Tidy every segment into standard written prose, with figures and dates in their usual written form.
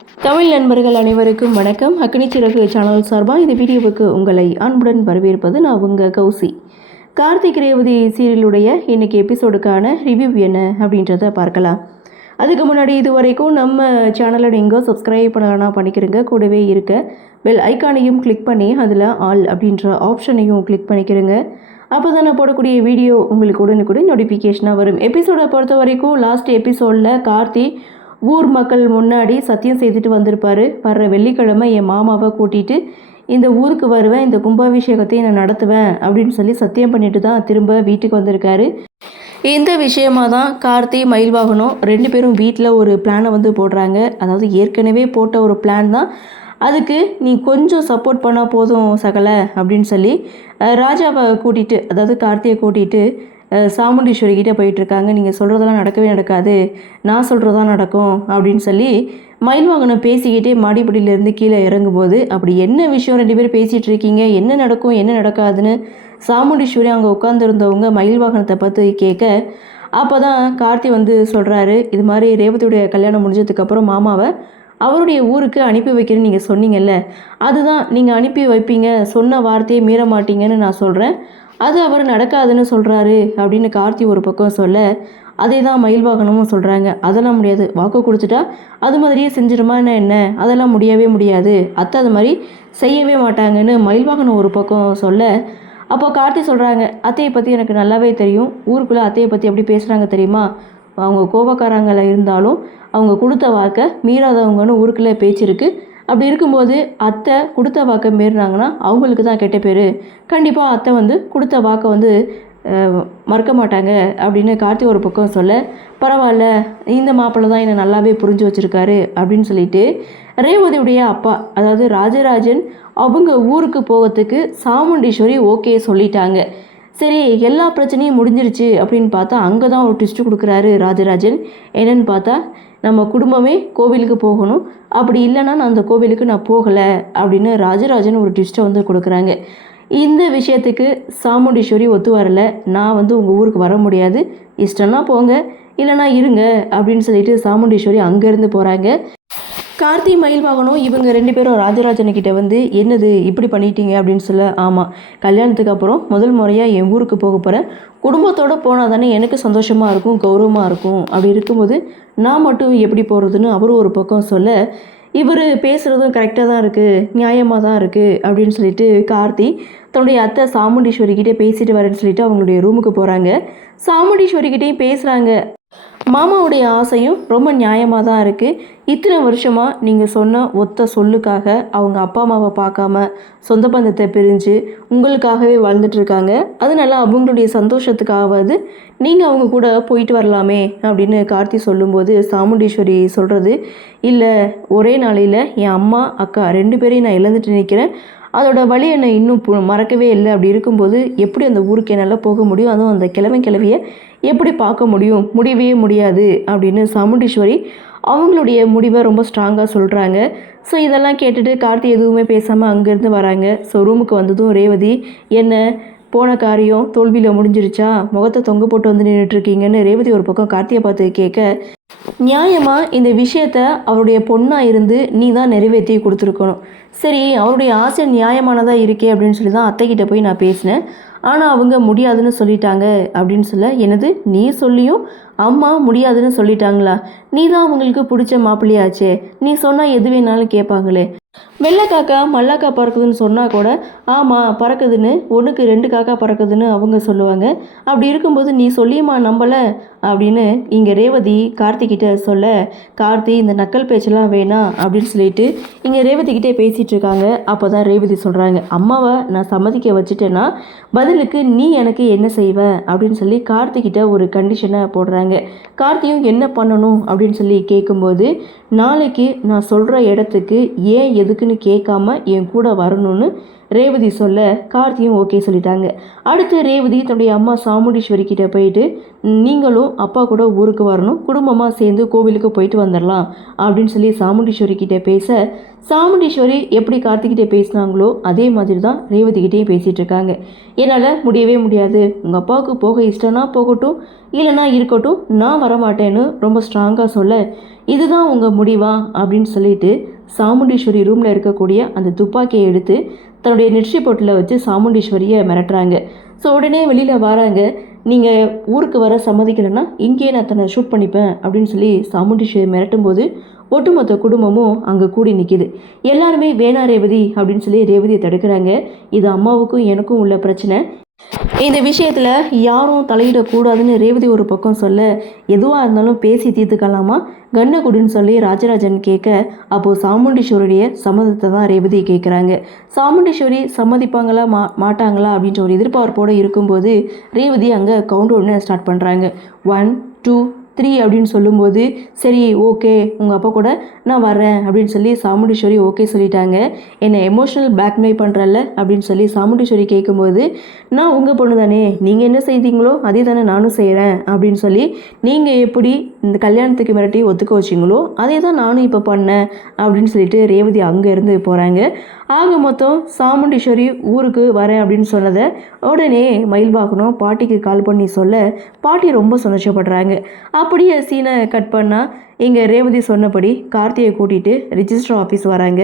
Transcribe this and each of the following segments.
தமிழ் நண்பர்கள் அனைவருக்கும் வணக்கம். அக்னி சிறகு சேனல் சார்பாக இந்த வீடியோவுக்கு உங்களை அன்புடன் வரவேற்பது நான் உங்கள் கௌசி. கார்த்திக் ரேவதி சீரியலுடைய இன்னைக்கு எபிசோடுக்கான ரிவ்யூ என்ன அப்படின்றத பார்க்கலாம். அதுக்கு முன்னாடி இது வரைக்கும் நம்ம சேனலை நீங்கள் சப்ஸ்கிரைப் பண்ணலன்னா பண்ணிக்கிறங்க. கூடவே இருக்க பெல் ஐக்கானையும் கிளிக் பண்ணி அதில் ஆல் அப்படின்ற ஆப்ஷனையும் கிளிக் பண்ணிக்கிறங்க. அப்போ தான் நான் போடக்கூடிய வீடியோ உங்களுக்கு உடனுக்குடன் நோட்டிஃபிகேஷனாக வரும். எபிசோடை பொறுத்த வரைக்கும் லாஸ்ட் எபிசோடில் கார்த்தி ஊர் மக்கள் முன்னாடி சத்தியம் செய்துட்டு வந்திருப்பார். வர்ற வெள்ளிக்கிழமை என் மாமாவை கூட்டிகிட்டு இந்த ஊருக்கு வருவேன், இந்த கும்பாபிஷேகத்தையும் நான் நடத்துவேன் அப்படின்னு சொல்லி சத்தியம் பண்ணிட்டு தான் திரும்ப வீட்டுக்கு வந்திருக்காரு. இந்த விஷயமாக தான் கார்த்தி மயில்வாகனம் 2 பேரும் வீட்டில் ஒரு பிளானை போடுறாங்க. அதாவது ஏற்கனவே போட்ட ஒரு பிளான் தான், அதுக்கு நீ கொஞ்சம் சப்போர்ட் பண்ணால் போதும் சகல அப்படின்னு சொல்லி ராஜாவை கூட்டிகிட்டு, அதாவது கார்த்தியை கூட்டிகிட்டு சாமுண்டீஸ்வரி கிட்டே போயிட்டுருக்காங்க. நீங்கள் சொல்கிறதெல்லாம் நடக்கவே நடக்காது, நான் சொல்கிறதான் நடக்கும் அப்படின்னு சொல்லி மயில்வாகனம் பேசிக்கிட்டே மாடிப்படியிலேருந்து கீழே இறங்கும்போது, அப்படி என்ன விஷயம் 2 பேரும் பேசிகிட்டு இருக்கீங்க, என்ன நடக்கும் என்ன நடக்காதுன்னு சாமுண்டீஸ்வரி அங்கே உட்காந்துருந்தவங்க மயில்வாகனத்தை பார்த்து கேட்க, அப்போ தான் கார்த்தி சொல்கிறாரு, இது மாதிரி ரேவதியுடைய கல்யாணம் முடிஞ்சதுக்கப்புறம் மாமாவை அவருடைய ஊருக்கு அனுப்பி வைக்கிறேன்னு நீங்கள் சொன்னீங்கல்ல, அதுதான் நீங்கள் அனுப்பி வைப்பீங்க, சொன்ன வார்த்தையை மீற மாட்டீங்கன்னு நான் சொல்கிறேன், அது அவர் நடக்காதுன்னு சொல்கிறாரு அப்படின்னு கார்த்தி ஒரு பக்கம் சொல்ல, அதே தான் மயில்வாகனமும் சொல்கிறாங்க. அதெல்லாம் முடியாது, வாக்கு கொடுத்துட்டா அது மாதிரியே செஞ்சிருமான்னு என்ன, அதெல்லாம் முடியவே முடியாது, அத்தை அது மாதிரி செய்யவே மாட்டாங்கன்னு மயில்வாகனம் ஒரு பக்கம் சொல்ல, அப்போ கார்த்தி சொல்கிறாங்க, அத்தையை பற்றி எனக்கு நல்லாவே தெரியும், ஊருக்குள்ளே அத்தையை பற்றி எப்படி பேசுகிறாங்க தெரியுமா, அவங்க கோபக்காரங்களை இருந்தாலும் அவங்க கொடுத்த வாக்கை மீறாதவங்கன்னு ஊருக்குள்ளே பேச்சு இருக்குது. அப்படி இருக்கும்போது அத்தை கொடுத்த வாக்கை மீறினாங்கன்னா அவங்களுக்கு தான் கெட்ட பேர், கண்டிப்பாக அத்தை கொடுத்த வாக்கை மறக்க மாட்டாங்க அப்படின்னு கார்த்தி ஒரு பக்கம் சொல்ல, பரவாயில்ல இந்த மாப்பிள்ளை தான் என்னை நல்லாவே புரிஞ்சு வச்சுருக்காரு அப்படின்னு சொல்லிட்டு ரேவதியுடைய அப்பா அதாவது ராஜராஜன் அவங்க ஊருக்கு போகிறதுக்கு சாமுண்டீஸ்வரி ஓகே சொல்லிட்டாங்க. சரி எல்லா பிரச்சனையும் முடிஞ்சிருச்சு அப்படின்னு பார்த்தா அங்கே தான் ஒரு ட்விஸ்ட்டு கொடுக்குறாரு ராஜராஜன். என்னென்னு பார்த்தா, நம்ம குடும்பமே கோவிலுக்கு போகணும், அப்படி இல்லைன்னா நான் அந்த கோவிலுக்கு நான் போகலை அப்படின்னு ராஜராஜன் ஒரு ட்விஸ்ட்டை கொடுக்குறாங்க. இந்த விஷயத்துக்கு சாமுண்டீஸ்வரி ஒத்து வரல, நான் உங்கள் ஊருக்கு வர முடியாது, இஷ்டம்னா போங்க இல்லைனா இருங்க அப்படின்னு சொல்லிட்டு சாமுண்டீஸ்வரி அங்கேருந்து போகிறாங்க. கார்த்தி மயில்வாகனம் இவங்க 2 பேரும் ராஜராஜன்கிட்ட என்னது இப்படி பண்ணிட்டீங்க அப்படின்னு சொல்ல, ஆமாம் கல்யாணத்துக்கு அப்புறம் முதல் முறையாக என் ஊருக்கு போக போகிறேன், குடும்பத்தோடு போனால் தானே எனக்கு சந்தோஷமாக இருக்கும், கௌரவமாக இருக்கும், அப்படி இருக்கும்போது நான் மட்டும் எப்படி போகிறதுன்னு அவரும் ஒரு பக்கம் சொல்ல, இவர் பேசுகிறதும் கரெக்டாக தான் இருக்குது, நியாயமாக தான் இருக்குது அப்படின்னு சொல்லிட்டு கார்த்தி தன்னுடைய அத்தை சாமுண்டீஸ்வரிக்கிட்டே பேசிட்டு வரேன்னு சொல்லிட்டு அவங்களுடைய ரூமுக்கு போகிறாங்க. சாமுண்டீஸ்வரிக்கிட்டேயும் பேசுகிறாங்க, மாமாவுடைய ஆசையும் ரொம்ப நியாயமாக தான் இருக்குது, இத்தனை வருஷமாக நீங்கள் சொன்ன ஒத்த சொல்லுக்காக அவங்க அப்பா அம்மாவை பார்க்காம சொந்த பந்தத்தை பிரிஞ்சு உங்களுக்காகவே வாழ்ந்துட்டுருக்காங்க, அதனால அவங்களுடைய சந்தோஷத்துக்காவது நீங்கள் அவங்க கூட போயிட்டு வரலாமே அப்படின்னு கார்த்தி சொல்லும்போது சாமுண்டீஸ்வரி சொல்கிறது, இல்லை ஒரே நாளையில் என் அம்மா அக்கா 2 பேரையும் நான் இழந்துட்டு நிற்கிறேன், அதோட வழி என்னை இன்னும் மறக்கவே இல்லை, அப்படி இருக்கும்போது எப்படி அந்த ஊருக்கு என்னால் போக முடியும், அதுவும் அந்த கிழவியை எப்படி பார்க்க முடியும், முடியவே முடியாது அப்படின்னு சாமுண்டீஸ்வரி அவங்களுடைய முடிவை ரொம்ப ஸ்ட்ராங்காக சொல்கிறாங்க. ஸோ இதெல்லாம் கேட்டுட்டு கார்த்தி எதுவுமே பேசாமல் அங்கேருந்து வராங்க. ஸோ ரூமுக்கு வந்ததும் ரேவதி, என்ன போன காரியம் தோல்வியில் முடிஞ்சிருச்சா, முகத்தை தொங்க போட்டு நின்றுட்டுருக்கீங்கன்னு ரேவதி ஒரு பக்கம் கார்த்தியை பார்த்து கேட்க, நியாயமாக இந்த விஷயத்த அவருடைய பொண்ணாக இருந்து நீ தான் நிறைவேற்றி கொடுத்துருக்கணும், சரி அவருடைய ஆசை நியாயமானதாக இருக்கே அப்படின்னு சொல்லி தான் அத்தைக்கிட்ட போய் நான் பேசினேன், ஆனால் அவங்க முடியாதுன்னு சொல்லிட்டாங்க அப்படின்னு சொல்ல, என்னது நீ சொல்லியும் அம்மா முடியாதுன்னு சொல்லிட்டாங்களா, நீ தான் அவங்களுக்கு பிடிச்ச மாப்பிள்ளையாச்சே, நீ சொன்னால் எது வேணாலும் கேட்பாங்களே, வெள்ளைக்காக்கா மல்லாக்கா பறக்குதுன்னு சொன்னால் கூட ஆமாம் பறக்குதுன்னு, 1க்கு 2 காக்கா பறக்குதுன்னு அவங்க சொல்லுவாங்க, அப்படி இருக்கும்போது நீ சொல்லியுமா நம்பலை அப்படின்னு இங்கே ரேவதி கார்த்திகிட்ட சொல்ல, கார்த்தி இந்த நக்கல் பேச்செல்லாம் வேணாம் அப்படின்னு சொல்லிட்டு இங்கே ரேவதிக்கிட்டே பேசிகிட்டு இருக்காங்க. அப்போ தான் ரேவதி சொல்கிறாங்க, அம்மாவை நான் சம்மதிக்க வச்சுட்டேன்னா பதிலுக்கு நீ எனக்கு என்ன செய்வ அப்படின்னு சொல்லி கார்த்திகிட்ட ஒரு கண்டிஷனை போடுறாங்க. கார்த்தியும் என்ன பண்ணணும் அப்படின்னு சொல்லி கேட்கும்போது, நாளைக்கு நான் சொல்கிற இடத்துக்கு ஏன் எதுக்குன்னு கேட்காம என் கூட வரணும்னு ரேவதி சொல்ல கார்த்தியும் ஓகே சொல்லிட்டாங்க. அடுத்து ரேவதி தன்னுடைய அம்மா சாமுண்டீஸ்வரி கிட்ட போயிட்டு நீங்களும் அப்பா கூட ஊருக்கு வரணும், குடும்பமாக சேர்ந்து கோவிலுக்கு போயிட்டு வந்துடலாம் அப்படின்னு சொல்லி சாமுண்டீஸ்வரி கிட்டே பேச, சாமுண்டீஸ்வரி எப்படி கார்த்திகிட்டே பேசினாங்களோ அதே மாதிரி தான் ரேவதிக்கிட்டேயும் பேசிகிட்டு இருக்காங்க. என்னால் முடியவே முடியாது, உங்கள் அப்பாவுக்கு போக இஷ்டம்னா போகட்டும், இல்லைனா இருக்கட்டும், நான் வரமாட்டேன்னு ரொம்ப ஸ்ட்ராங்காக சொல்ல, இதுதான் உங்கள் முடிவா அப்படின்னு சொல்லிட்டு சாமுண்டீஸ்வரி ரூமில் இருக்கக்கூடிய அந்த துப்பாக்கியை எடுத்து தன்னுடைய நெற்றி பொட்டில் வச்சு சாமுண்டீஸ்வரியை மிரட்டுறாங்க. ஸோ உடனே வெளியில் வராங்க. நீங்கள் ஊருக்கு வர சம்மதிக்கலைன்னா இங்கேயே நான் தன்னை ஷூட் பண்ணிப்பேன் அப்படின்னு சொல்லி சாமுண்டீஸ்வரி மிரட்டும் போது ஒட்டுமொத்த குடும்பமும் அங்கே கூடி நிற்கிது. எல்லாருமே வேணா ரேவதி அப்படின்னு சொல்லி ரேவதியை தடுக்கிறாங்க. இது அம்மாவுக்கும் எனக்கும் உள்ள பிரச்சனை, இந்த விஷயத்தில் யாரும் தலையிடக்கூடாதுன்னு ரேவதி ஒரு பக்கம் சொல்ல, எதுவாக இருந்தாலும் பேசி தீர்த்துக்கலாமா கண்ணகுடின்னு சொல்லி ராஜராஜன் கேட்க, அப்போது சாமுண்டீஸ்வரியுடைய சம்மதத்தை தான் ரேவதி கேட்குறாங்க. சாமுண்டீஸ்வரி சம்மதிப்பாங்களா மாட்டாங்களா அப்படின்ற ஒரு எதிர்பார்ப்போடு இருக்கும்போது ரேவதி அங்கே கவுண்ட் ஒன்று ஸ்டார்ட் பண்ணுறாங்க. 1 2 3 அப்படின்னு சொல்லும்போது சரி ஓகே உங்கள் அப்பா கூட நான் வரேன் அப்படின்னு சொல்லி சாமுண்டீஸ்வரி ஓகே சொல்லிட்டாங்க. என்னை எமோஷ்னல் பிளாக்மெயில் பண்ணுறல்ல அப்படின்னு சொல்லி சாமுண்டீஸ்வரி கேட்கும்போது, நான் உங்கள் பொண்ணு தானே, நீங்கள் என்ன செய்தீங்களோ அதே தானே நானும் செய்கிறேன் அப்படின்னு சொல்லி, நீங்கள் எப்படி இந்த கல்யாணத்துக்கு மிரட்டி ஒத்துக்க வச்சிங்களோ அதே தான் நானும் இப்போ பண்ணேன் அப்படின்னு சொல்லிட்டு ரேவதி அங்கேருந்து போகிறாங்க. ஆக மொத்தம் சாமுண்டீஸ்வரி ஊருக்கு வரேன் அப்படின்னு சொன்னதை உடனே மயில்வாகனம் பாட்டிக்கு கால் பண்ணி சொல்ல, பாட்டி ரொம்ப சந்தோஷப்படுறாங்க. அப்படியே சீனை கட் பண்ணால் இங்கே ரேவதி சொன்னபடி கார்த்தியை கூட்டிகிட்டு ரிஜிஸ்டர் ஆஃபீஸ் வராங்க.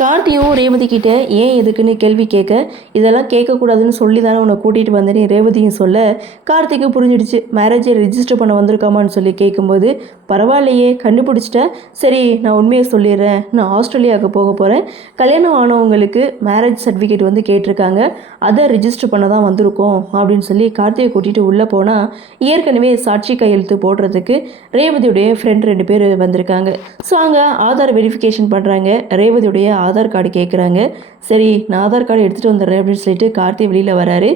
கார்த்தியும் ரேவதி கிட்ட ஏன் எதுக்குன்னு கேள்வி கேட்க, இதெல்லாம் கேட்கக்கூடாதுன்னு சொல்லி தானே உன்னை கூட்டிகிட்டு வந்தேன்னு ரேவதியும் சொல்ல, கார்த்திக்கு புரிஞ்சிடுச்சு மேரேஜை ரிஜிஸ்டர் பண்ண வந்திருக்காமான்னு சொல்லி கேட்கும்போது, பரவாயில்லையே கண்டுபிடிச்சிட்டேன், சரி நான் உண்மையை சொல்லிடுறேன், நான் ஆஸ்திரேலியாவுக்கு போக போகிறேன், கல்யாணம் ஆனவங்களுக்கு மேரேஜ் சர்டிஃபிகேட் வந்து கேட்டிருக்காங்க, அதை ரிஜிஸ்டர் பண்ண தான் வந்திருக்கோம் அப்படின்னு சொல்லி கார்த்தியை கூட்டிகிட்டு உள்ளே போனால், ஏற்கனவே சாட்சி கையெழுத்து போடுறதுக்கு ரேவதியுடைய ஃப்ரெண்ட் 2 பேர் வந்திருக்காங்க. ஸோ அங்கே ஆதார் வெரிஃபிகேஷன் பண்ணுறாங்க. ரேவதியுடைய ஆதார் கார்டு கேட்குறாங்க. சரி நான் ஆதார் கார்டு எடுத்துகிட்டு வந்துடுறேன் அப்படின்னு சொல்லிட்டு கார்த்தி வெளியில் வராரு.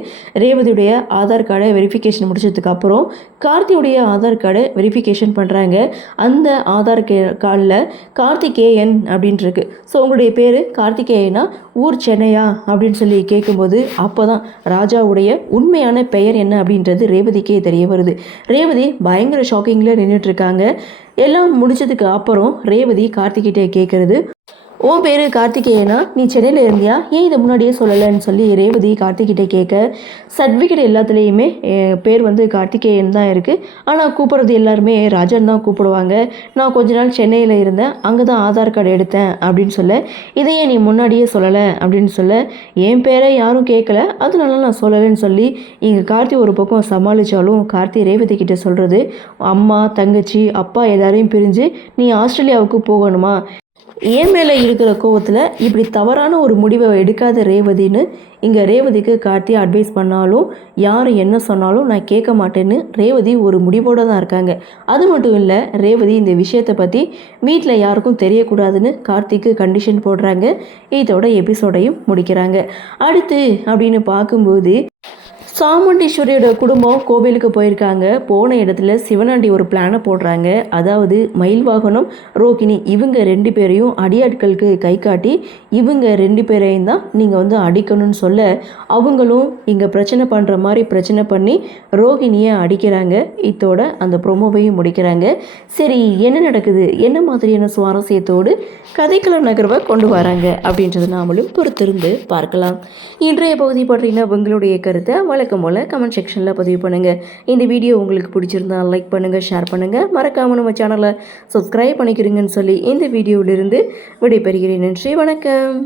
ரேவதியுடைய ஆதார் கார்டை வெரிஃபிகேஷன் முடிச்சதுக்கப்புறம் கார்த்தியுடைய ஆதார் கார்டை வெரிஃபிகேஷன் பண்ணுறாங்க. அந்த ஆதார் கார்டில் கார்த்திகேயன் அப்படின்ட்டு இருக்கு. ஸோ உங்களுடைய பேர் கார்த்திகேயனா, ஊர் சென்னையா அப்படின்னு சொல்லி கேட்கும்போது அப்போ தான் ராஜாவுடைய உண்மையான பெயர் என்ன அப்படின்றது ரேவதிக்கே தெரிய வருது. ரேவதி பயங்கர ஷாக்கிங்கில் நின்றுட்டுருக்காங்க. எல்லாம் முடிச்சதுக்கு அப்புறம் ரேவதி கார்த்திகிட்டே கேட்குறது, உன் பேர் கார்த்திகேயனா, நீ சென்னையில் இருந்தியா, ஏன் இதை முன்னாடியே சொல்லலைன்னு சொல்லி ரேவதி கார்த்திகிட்டே கேட்க, சர்டிஃபிகேட் எல்லாத்துலேயுமே பேர் வந்து கார்த்திகேயன் தான் இருக்குது, ஆனால் கூப்பிட்றது எல்லாருமே ராஜன் தான் கூப்பிடுவாங்க, நான் கொஞ்ச நாள் சென்னையில் இருந்தேன், அங்கே தான் ஆதார் கார்டு எடுத்தேன் அப்படின்னு சொல்ல, இதையே நீ முன்னாடியே சொல்லலை அப்படின்னு சொல்ல, என் பேரை யாரும் கேட்கல அதனால நான் சொல்லலைன்னு சொல்லி இங்கே கார்த்தி ஒரு பக்கம் சமாளித்தாலும் கார்த்தி ரேவதி கிட்டே சொல்கிறது, அம்மா தங்கச்சி அப்பா எல்லாரையும் பிரிஞ்சு நீ ஆஸ்திரேலியாவுக்கு போகணுமா, என் மேலே இருக்கிற கோவத்தில் இப்படி தவறான ஒரு முடிவை எடுக்காத ரேவதின்னு இங்கே ரேவதிக்கு கார்த்தி அட்வைஸ் பண்ணாலும் யார் என்ன சொன்னாலும் நான் கேட்க மாட்டேன்னு ரேவதி ஒரு முடிவோடு தான் இருக்காங்க. அது மட்டும் இல்லை, ரேவதி இந்த விஷயத்தை பற்றி வீட்டில் யாருக்கும் தெரியக்கூடாதுன்னு கார்த்திக்கு கண்டிஷன் போடுறாங்க. இதோட எபிசோடையும் முடிக்கிறாங்க. அடுத்து அப்படின்னு பார்க்கும்போது சாமுண்டீஸ்வரியோட குடும்பம் கோவிலுக்கு போயிருக்காங்க. போன இடத்துல சிவனாண்டி ஒரு பிளானை போடுறாங்க. அதாவது மயில்வாகனம் ரோகிணி இவங்க 2 பேரையும் அடியாட்களுக்கு கை காட்டி இவங்க 2 பேரையும் தான் நீங்கள் வந்து அடிக்கணும்னு சொல்ல, அவங்களும் இங்கே பிரச்சனை பண்ணுற மாதிரி பிரச்சனை பண்ணி ரோகிணியை அடிக்கிறாங்க. இதோட அந்த ப்ரொமோவையும் முடிக்கிறாங்க. சரி என்ன நடக்குது, என்ன மாதிரியான சுவாரஸ்யத்தோடு கதைக்களம் நகர்வை கொண்டு வராங்க அப்படின்றது நாமளும் பொறுத்திருந்து பார்க்கலாம். இன்றைய பகுதி பற்றின உங்களுடைய கருத்தை வழக்கம் போல் கமெண்ட் செக்ஷனில் பதிவு பண்ணுங்கள். இந்த வீடியோ உங்களுக்கு பிடிச்சிருந்தா லைக் பண்ணுங்கள், ஷேர் பண்ணுங்கள், மறக்காமல் நம்ம சேனலை சப்ஸ்கிரைப் பண்ணிக்கிறீங்கன்னு சொல்லி இந்த வீடியோவிலிருந்து விடைபெறுகிறேன். நன்றி, வணக்கம்.